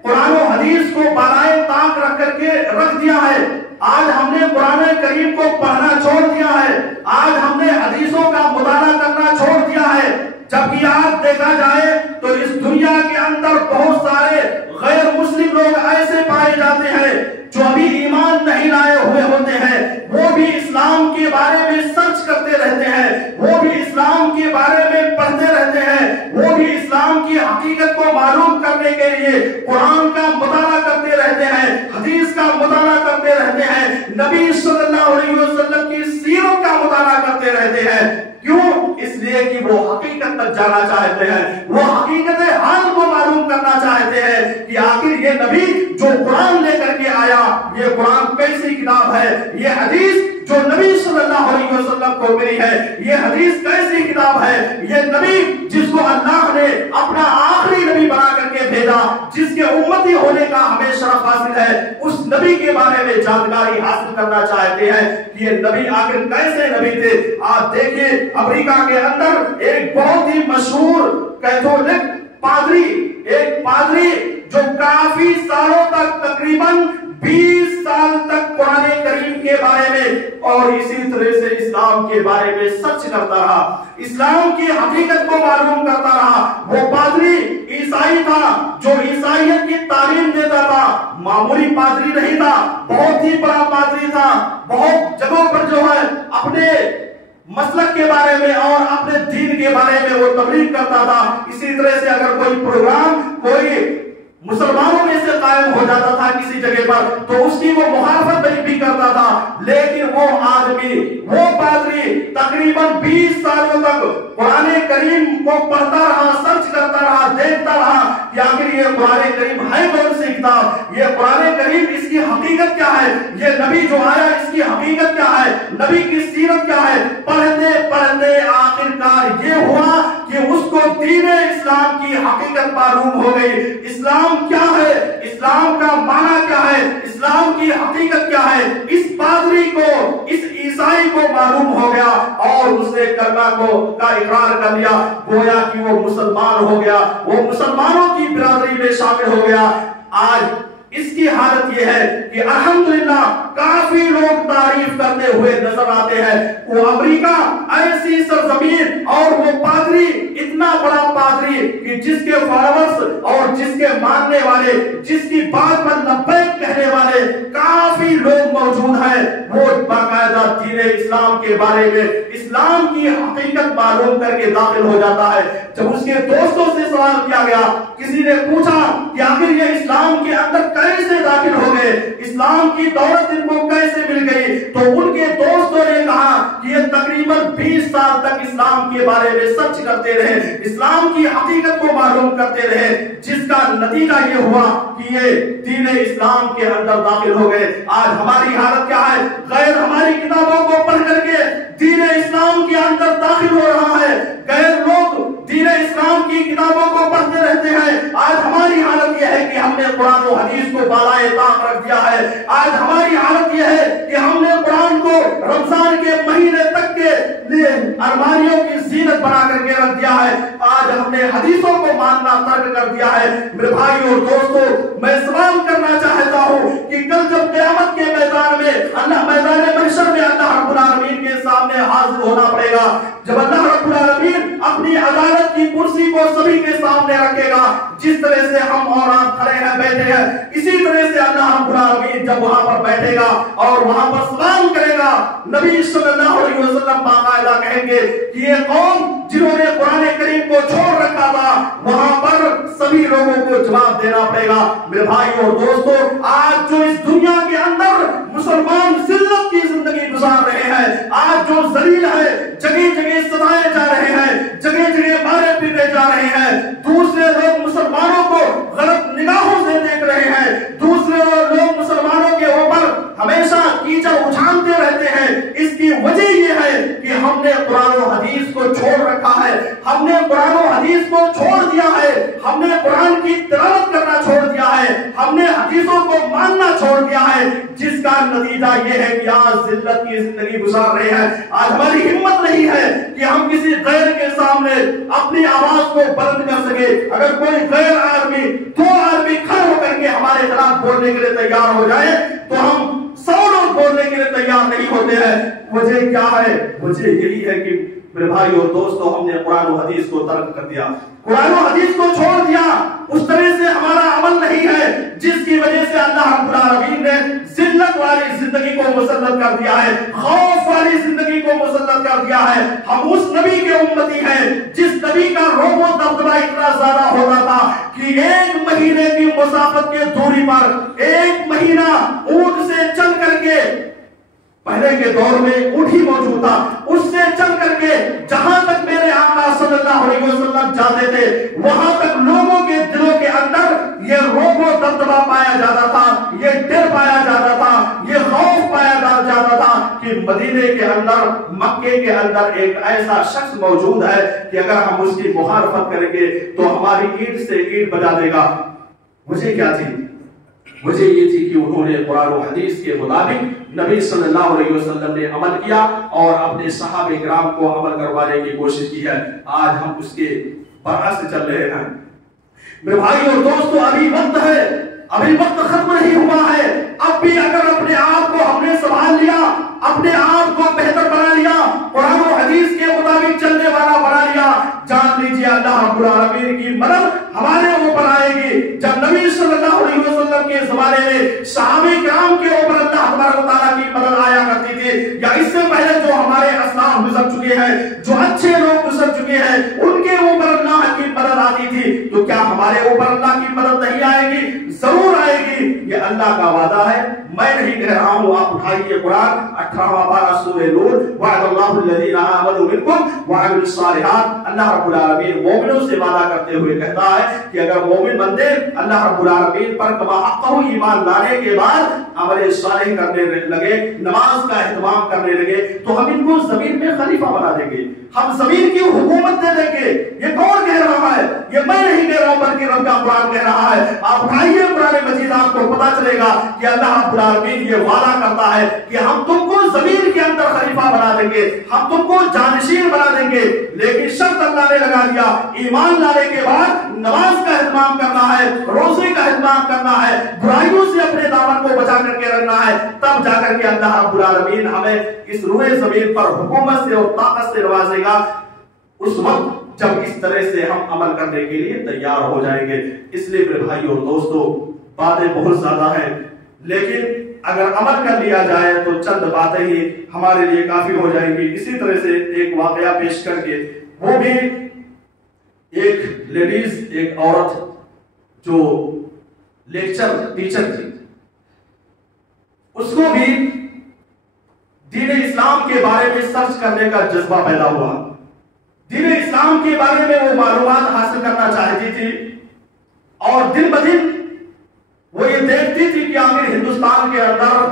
قرآن و حدیث کو بالائے طاق رکھ کر کے رکھ دیا ہے. آج ہم نے قرآن کریم کو پڑھنا چھوڑ دیا ہے. آج ہم نے حدیثوں کا مطالعہ کرنا چھوڑ دیا ہے. جبکہ آج دیکھا جائے تو اس دنیا کے اندر بہت سارے غیر مسلم لوگ ایسے پائے جاتے ہیں جو ابھی ایمان نہیں لائے ہوئے ہوتے ہیں. وہ بھی اسلام کے بارے میں سرچ کرتے رہتے ہیں، وہ بھی اسلام کے بارے میں پڑھتے رہتے ہیں، وہ بھی اسلام کی حقیقت کو معلوم کرنے کے لیے قرآن کا مطالعہ کرتے رہتے ہیں، حدیث کا مطالعہ کرتے رہتے ہیں، نبی صلی اللہ علیہ وسلم کی سیرت کا مطالعہ کرتے رہتے ہیں۔ کیوں؟ اس لیے کہ وہ حقیقت تک جانا چاہتے ہیں، وہ حقیقت حال کو معلوم کرنا چاہتے ہیں کہ آخر یہ نبی جو قرآن لے کر کے آیا، یہ قرآن کیسی کتاب ہے، یہ حدیث جو نبی صلی اللہ علیہ وسلم کو ملی ہے، یہ حدیث کیسی کتاب ہے، یہ نبی جس کو اللہ نے اپنا آخری نبی بنا کر کے بھیجا، جس کے امتی ہونے کا ہمیں شرف حاصل ہے، اس نبی کے بارے میں جانکاری حاصل کرنا چاہتے ہیں کہ یہ نبی آخر کیسے نبی تھے۔ آپ دیکھیں امریکہ کے اندر ایک بہت ہی مشہور کیتھولک پادری، ایک پادری جو کافی سالوں تک تقریباً 20 سال تک قرآن کریم کے بارے میں اور اسی طرح سے اسلام کے بارے میں سچ کرتا رہا، اسلام کی حقیقت کو معلوم کرتا رہا۔ وہ پادری عیسائی تھا جو عیسائیت کی تعلیم دیتا تھا، معمولی پادری نہیں تھا، بہت ہی بڑا پادری تھا، بہت جگہوں پر جو ہے اپنے مسلک کے بارے میں اور اپنے دین کے بارے میں وہ تبلیغ کرتا تھا۔ اسی طرح سے اگر کوئی پروگرام کوئی مسلمانوں میں سے قائم ہو جاتا تھا کسی جگہ پر تو اس کی وہ مخالفت بھی کرتا تھا، لیکن وہ آدمی، وہ پادری تقریباً 20 سالوں تک قرآن کریم کو پڑھتا رہا، سرچ کرتا رہا، دیکھتا رہا کہ آخر یہ قرآن کریم ہے کون سی کتاب، یہ قرآن کریم اس کی حقیقت کیا ہے، یہ نبی جو آیا اس کی حقیقت کیا ہے، نبی کی سیرت کیا ہے۔ پڑھتے پڑھتے آخرکار یہ ہوا کہ اس کو دین اسلام کی حقیقت معلوم ہو گئی، اسلام کیا ہے، اسلام کا معنی کیا ہے، اسلام کی حقیقت کیا ہے۔ اس پادری کو، اس عیسائی کو معلوم ہو گیا اور اس نے کلمہ کا اقرار کر لیا، گویا کہ وہ مسلمان ہو گیا، وہ مسلمانوں کی برادری میں شامل ہو گیا۔ آج اس کی حالت یہ ہے کہ الحمدللہ کافی لوگ تعریف کرتے ہوئے نظر آتے ہیں۔ وہ امریکہ ایسی سرزمین اور وہ پادری اتنا بڑا پادری کہ جس کے فالوورز اور جس کے ماننے والے، جس کی بات پر لبیک کہنے والے کافی لوگ موجود ہیں، وہ باقاعدہ دین اسلام کے بارے میں اسلام کی حقیقت معلوم کر کے داخل ہو جاتا ہے۔ جب اس کے دوستوں سے سوال کیا گیا، کسی نے پوچھا کہ آخر یہ اسلام کے اندر کیسے داخل ہو گئے، اسلام کی دولت ان کو کیسے مل گئی، تو ان کے دوستوں نے کہا کہ یہ تقریباً 20 سال تک اسلام کے بارے میں سرچ کرتے رہے، اسلام کی حقیقت کو معلوم کرتے رہے، جس کا نتیجہ یہ ہوا کہ یہ دین اسلام کے اندر داخل ہو گئے۔ آج ہماری حالت کیا ہے؟ غیر ہماری کتابوں کو پڑھ کر کے دین اسلام کے اندر داخل ہو رہا ہے، غیر لوگ دین اسلام کی کتابوں کو پڑھتے رہتے ہیں۔ آج ہماری حالت یہ ہے کہ ہم نے قرآن و حدیث کو بالائے طاق رکھ دیا ہے۔ آج ہماری حالت یہ ہے کہ ہم نے قرآن کو رمضان کے مہینے تک کے لیے ارمانیوں کی زینت بنا کر کے رکھ دیا ہے۔ آج ہم نے حدیثوں کو ماننا ترک کر دیا ہے۔ میرے بھائیوں اور دوستوں، میں سوال کرنا چاہتا ہوں کہ کل جب قیامت کے میدان میں میدان محشر میں اللہ رب العالمین کے سامنے حاضر ہونا پڑے گا، جب اللہ رب العالمین اپنی عدالت کی کرسی کو سبھی کے سامنے رکھے گا، جس طرح سے ہم اور آپ کھڑے ہیں، بیٹھے ہیں، اسی طرح سے اللہ رب العالمین جب وہاں پر بیٹھے گا اور وہاں پر سوال کرے گا، نبی صلی اللہ علیہ وسلم باقاعدہ کہیں گے کہ یہ قوم جنہوں نے قرآن کریم کو چھوڑ رکھا تھا، وہاں پر سبھی لوگوں کو جواب دینا پڑے گا۔ میرے بھائی اور دوستو، آج جو اس دنیا کے اندر مسلمان ذلت کی زندگی گزار رہے ہیں، آج جو ذلیل ہے، جگہ جگہ ستائے جا رہے ہیں، جگہ جگہ مارے پیٹے جا رہے ہیں، دوسرے لوگ مسلمانوں کو غلط نگاہوں سے دیکھ رہے ہیں، دوسرے لوگ مسلمانوں کے اوپر ہمیشہ کیچڑ اچھالتے رہتے ہیں، اس کی وجہ یہ ہے کہ ہم نے قرآن و حدیث کو چھوڑ رکھا ہے، ہم نے قرآن و حدیث کو چھوڑ دیا ہے، ہم نے قرآن کی تلاوت کرنا چھوڑ دیا ہے، ہم نے حدیثوں کو ماننا چھوڑ دیا ہے، جس کا نتیجہ یہ ہے کہ آج ذلت کی زندگی گزار رہے ہیں۔ آج ہماری ہمت نہیں ہے کہ ہم کسی غیر کے سامنے اپنی آواز کو بلند کر سکے۔ اگر کوئی غیر آدمی، دو آدمی کھڑے ہو کر کے ہمارے خلاف بولنے کے لیے تیار ہو جائے تو ہم 100 لوگ بولنے کے لیے تیار نہیں ہوتے ہیں۔ وجہ کیا ہے؟ وجہ یہی ہے کہ میرے بھائی اور دوستو ہم نے قرآن و حدیث کو ترک کر دیا، قرآن و حدیث کو چھوڑ دیا، اس طرح سے ہمارا عمل نہیں ہے جس کی وجہ سے اللہ رب العالمین نے ذلت والی زندگی کو مسلط کر دیا ہے، خوف والی زندگی کو مسلط کر دیا ہے۔ ہم اس نبی کے امتی ہیں جس نبی کا روب و دبدبہ اتنا زیادہ ہوتا تھا کہ 1 مہینے کی مسافت کے دوری پر 1 مہینہ اونٹ سے چل کر کے، پہلے کے دور میں اونٹ ہی موجود تھا، اس سے چل کر کے جہاں تک میرے آقا صلی اللہ علیہ وسلم جاتے تھے وہاں تک لوگوں کے دلوں کے اندر یہ روب و دبدبہ پایا جاتا تھا، یہ ڈر پایا جاتا تھا، یہ خوف پایا جاتا تھا کہ مدینے کے اندر، مکے کے اندر ایک ایسا شخص موجود ہے کہ اگر ہم اس کی مخالفت کریں گے تو ہماری اینٹ سے اینٹ بجا دے گا۔ مجھے کیا تھی؟ مجھے یہ تھی کہ انہوں نے قرآن و حدیث کے مطابق نبی صلی اللہ علیہ وسلم نے عمل کیا اور اپنے صحابہ کرام کو عمل کروانے کی کوشش کی ہے۔ آج ہم اس کے برعکس چل رہے ہیں۔ میرے بھائی اور دوستو ابھی وقت ہے، ابھی وقت ختم نہیں ہوا ہے۔ اب بھی اگر اپنے آپ کو ہم نے سنبھال لیا، اپنے آپ کو بہتر بنا لیا، قرآن و حدیث کے مطابق چلنے والا بنا لیا، جان لیجیے اللہ رب العالمین کی مدد ہمارے اوپر آئے گی۔ جب نبی صلی اللہ علیہ وسلم کے زمانے میں صحابہ کرام کے اوپر اللہ تبارک و تعالیٰ کی مدد آیا کرتی تھی، یا اس سے پہلے جو ہمارے اسلاف گزر چکے ہیں، جو اچھے لوگ گزر چکے ہیں، ان کے اوپر اللہ کی مدد آتی تھی، تو کیا ہمارے اوپر اللہ کی مدد نہیں آئے گی؟ ضرور آئے گی۔ یہ اللہ کا وعدہ ہے، میں نہیں کہہ رہا ہوں۔ آپ اٹھائیے قرآن 18واں پارہ سورہ نور، وعد اللہ الذین آمنوا منکم وعملوا الصالحات۔ اللہ رب العالمین مومنوں سے وعدہ کرتے ہوئے کہتا ہے کہ اگر مومن بندے اللہ رب العالمین پر کما حقہ ایمان لانے کے بعد عمل صالح کرنے لگے، نماز کا اہتمام کرنے لگے، تو ہم ان کو زمین میں خلیفہ بنا دیں گے، ہم زمین کی حکومت دے دیں گے۔ یہ کون کہہ رہا ہے؟ یہ میں نہیں کہہ رہا ہوں بلکہ رب کا قرآن کہہ رہا ہے۔ آپ اٹھائیے قرآن مجید، آپ کو پتا چلے گا کہ اللہ رب العالمین یہ وعدہ کرتا ہے کہ ہم تم کو زمین کے اندر خلیفہ بنا دیں گے، ہم تم کو جانشین بنا دیں گے، لیکن شرط اللہ نے لگا دیا، ایمان لانے کے بعد نماز کا اہتمام کرنا ہے، روزے کا اہتمام کرنا ہے، برائیوں سے اپنے دامن کو بچا کر کے رکھنا ہے، تب جا کر کے اللہ رب العالمین ہمیں اس روئے زمین پر حکومت سے اور طاقت سے نوازے گا۔ اس وقت جب اس طرح سے ہم عمل کرنے کے لیے تیار ہو جائیں گے۔ اس لیے میرے بھائی اور دوستو باتیں بہت زیادہ ہیں، لیکن اگر عمل کر لیا جائے تو چند باتیں ہی ہمارے لیے کافی ہو جائیں گی۔ اسی طرح سے ایک واقعہ پیش کر کے، وہ بھی ایک لیڈیز، ایک عورت جو لیکچر ٹیچر تھی، اس کو بھی دین اسلام کے بارے میں سرچ کرنے کا جذبہ پیدا ہوا، دین اسلام کے بارے میں وہ معلومات حاصل کرنا چاہتی تھی، اور دن بدن وہ یہ دیکھتی تھی کہ آخر ہندوستان کے اندر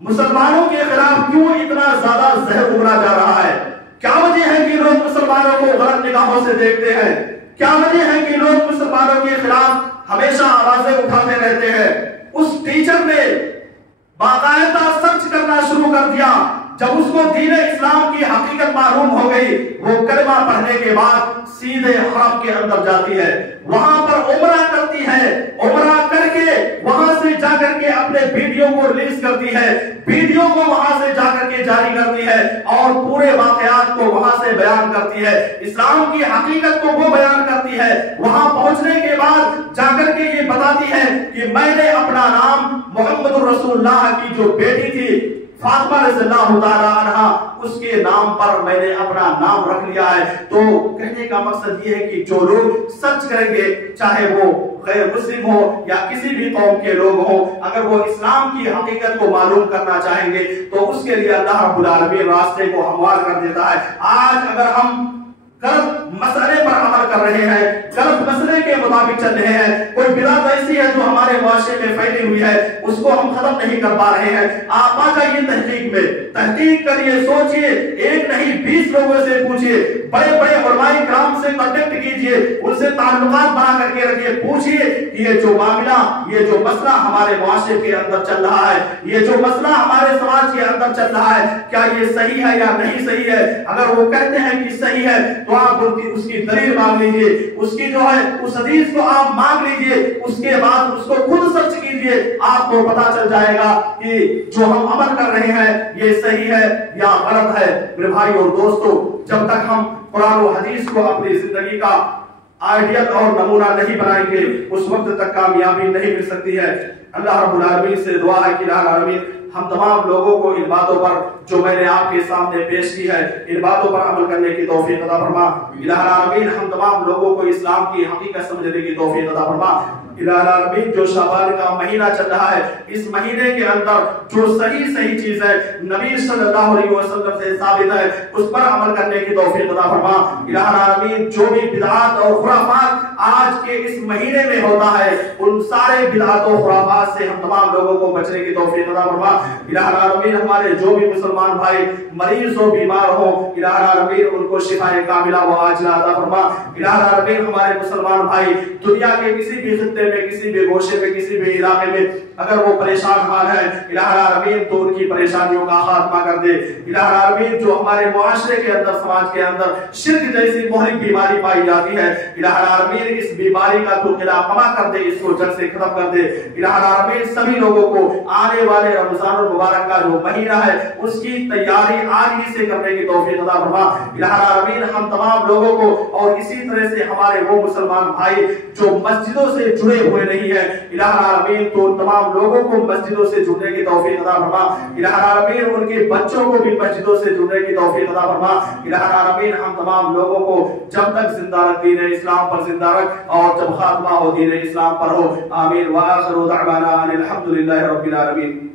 مسلمانوں کے خلاف کیوں اتنا زیادہ زہر اگلا جا رہا ہے، کیا وجہ ہے کہ لوگ مسلمانوں کو غلط نگاہوں سے دیکھتے ہیں، کیا وجہ ہے کہ لوگ مسلمانوں کے خلاف ہمیشہ آوازیں اٹھاتے رہتے ہیں۔ اس ٹیچر نے باقاعدہ سرچ کرنا شروع کر دیا۔ جب اس کو دین اسلام کی حقیقت معلوم ہو گئی، وہ کلمہ پڑھنے کے بعد سیدھے حرم کے اندر جاتی ہے، وہاں پر عمرہ کرتی ہے، عمرہ کر کے وہاں سے جا کر کے اپنے ویڈیو کو ریلیز کرتی ہے، ویڈیو کو وہاں سے جا کر کے جاری کرتی ہے، اور پورے واقعات کو وہاں سے بیان کرتی ہے، اسلام کی حقیقت کو وہ بیان کرتی ہے۔ وہاں پہنچنے کے بعد جا کر کے یہ بتاتی ہے کہ میں نے اپنا نام محمد رسول اللہ کی جو بیٹی تھی فاطمہ رضی اللہ تعالی عنہا، اس کے نام پر میں نے اپنا نام رکھ لیا ہے۔ تو کہنے کا مقصد یہ ہے کہ جو لوگ سرچ کریں گے، چاہے وہ غیر مسلم ہو یا کسی بھی قوم کے لوگ ہوں، اگر وہ اسلام کی حقیقت کو معلوم کرنا چاہیں گے تو اس کے لیے اللہ رب العالمین راستے کو ہموار کر دیتا ہے۔ آج اگر ہم غلط مسئلے پر عمل کر رہے ہیں، غلط مسئلے کے مطابق چل رہے ہیں، کوئی بدعت ایسی ہے جو ہمارے معاشرے میں پھیلی ہوئی ہے، اس کو ہم ختم نہیں کر پا رہے ہیں، آپ آ جائیے تحقیق میں، تحقیق کریے، سوچئے، ایک نہیں 20 لوگوں سے پوچھئے، بڑے بڑے علماء کرام سے کنٹیکٹ کیجئے، ان سے تعلقات بنا کر کے رکھیے، پوچھئے کہ یہ جو معاملہ، یہ جو مسئلہ ہمارے معاشرے کے اندر چل رہا ہے، یہ جو مسئلہ ہمارے سماج کے اندر چل رہا ہے، کیا یہ صحیح ہے یا نہیں صحیح ہے؟ اگر وہ کہتے ہیں کہ صحیح ہے تو تو آپ اس کی دلیل مانگ لیجئے، اس کی جو ہے اس حدیث کو آپ مانگ لیجئے، اس کے بعد اس کو خود سرچ کیجئے، آپ کو پتا چل جائے گا کہ جو ہم عمل کر رہے ہیں یہ صحیح ہے یا غلط ہے۔ میرے بھائی اور دوستو، جب تک ہم قرآن و حدیث کو اپنی زندگی کا آئیڈیل اور نمونہ نہیں بنائیں گے اس وقت تک کامیابی نہیں مل سکتی ہے۔ اللہ رب العالمین سے دعا ہے کہ الہ العالمین ہم تمام لوگوں کو ان باتوں پر جو میں نے آپ کے سامنے پیش کی ہے ان باتوں پر عمل کرنے کی توفیق عطا فرما۔ الہ العالمین ہم تمام لوگوں کو اسلام کی حقیقت سمجھنے کی توفیق عطا فرما۔ الہ العالمین جو شعبان کا مہینہ چل رہا ہے اس مہینے کے اندر جو صحیح چیز ہے نبی صلی اللہ علیہ وسلم سے ثابت ہے اس پر عمل کرنے کی توفیق عطا فرما۔ الہ العالمین جو بھی بدعات اور خرافات آج کے اس مہینے میں ہوتا ہے ان سارے بدعات و خرافات سے ہم تمام لوگوں کو بچنے کی توفیق عطا فرما۔ الہ العالمین ہمارے جو بھی مسلمان بھائی مریض ہو بیمار ہو الہ العالمین ان کو شفاء کاملہ و عاجلہ عطا فرما۔ الہ العالمین ہمارے مسلمان بھائی دنیا کے کسی بھی خطے میں کسی بھی گوشے میں کسی بھی علاقے میں اگر وہ پریشان حال ہے الہ العالمین تو ان کی پریشانیوں کا خاتمہ کر دے۔ الہ العالمین جو ہمارے معاشرے کے اندر سماج کے اندر شرک جیسی مہلک بیماری پائی جاتی ہے الہ العالمین اس بیماری کا تو قلع قما کر دے، اس کو جڑ سے ختم کر دے۔ الہ العالمین سبھی لوگوں کو آنے والے رمضان المبارک کا جو مہینہ ہے اس کی تیاری آج ہی سے کرنے کی توفیق عطا فرما۔ الہ العالمین ہم تمام لوگوں کو اور اسی طرح سے ہمارے وہ مسلمان بھائی جو مسجدوں سے جڑے ہوئے نہیں ہیں الہ العالمین تو تمام لوگوں کو مسجدوں سے جڑنے کی توفیق عطا فرما۔ الہ العالمین ان کے بچوں کو بھی مسجدوں سے جڑنے کی توفیق عطا فرما۔ الہ العالمین ہم تمام لوگوں کو جب تک زندہ رکھ دین اسلام پر زندہ رکھ اور جب خاتمہ ہو دین اسلام پر ہو۔ آمین۔ وآخر دعوانا ان الحمد للہ رب العالمین۔